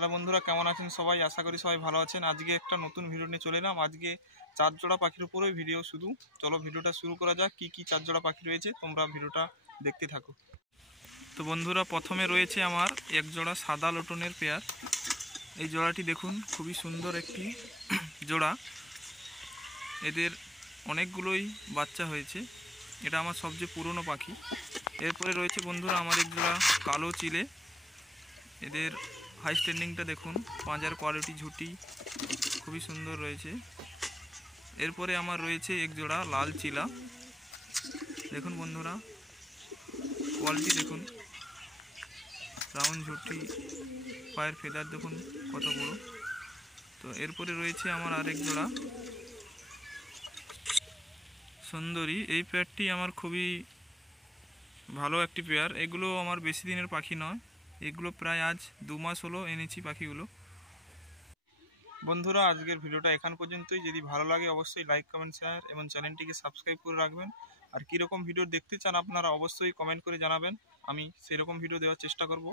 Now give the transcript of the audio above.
Hello বন্ধুরা, কেমন আছেন সবাই? আশা করি সবাই ভালো আছেন। আজকে একটা নতুন ভিডিও নিয়ে চলে এলাম। আজকে 4 জোড়া পাখির উপরেই ভিডিও শুধু। চলো ভিডিওটা শুরু করা যাক। কি 4 জোড়া পাখি রয়েছে তোমরা ভিডিওটা দেখতে থাকো। তো বন্ধুরা, প্রথমে রয়েছে আমার এক জোড়া সাদা লটনের পেয়ার। এই জোড়াটি দেখুন, খুবই সুন্দর একটি জোড়া। এদের অনেকগুলোই বাচ্চা হয়েছে। এটা আমার সবচেয়ে পুরনো পাখি। এরপরে রয়েছে বন্ধুরা আমার এক জোড়া কালো চিলে। এদের হাই স্ট্যান্ডিংটা দেখুন, পাঁজার কোয়ালিটি, ঝুঁটি খুবই সুন্দর রয়েছে। এরপরে আমার রয়েছে এক জোড়া লাল চিলা। দেখুন বন্ধুরা, কোয়ালিটি দেখুন, রাউন্ড ঝুঁটি, পায়ের ফেদার দেখুন কত বড়। তো এরপরে রয়েছে আমার আরেক জোড়া সুন্দরী। এই পেয়ারটি আমার খুবই ভালো একটি পেয়ার। এগুলো আমার বেশি দিনের পাখি নয়, এগুলো প্রায় আজ 2 মাস হলো এনেছি পাখিগুলো। বন্ধুরা, আজকের ভিডিওটা এখান পর্যন্তই। যদি ভালো লাগে অবশ্যই লাইক, কমেন্ট, শেয়ার এবং চ্যানেলটিকে সাবস্ক্রাইব করে রাখবেন। আর কীরকম ভিডিও দেখতে চান আপনারা অবশ্যই কমেন্ট করে জানাবেন, আমি সেরকম ভিডিও দেওয়ার চেষ্টা করব।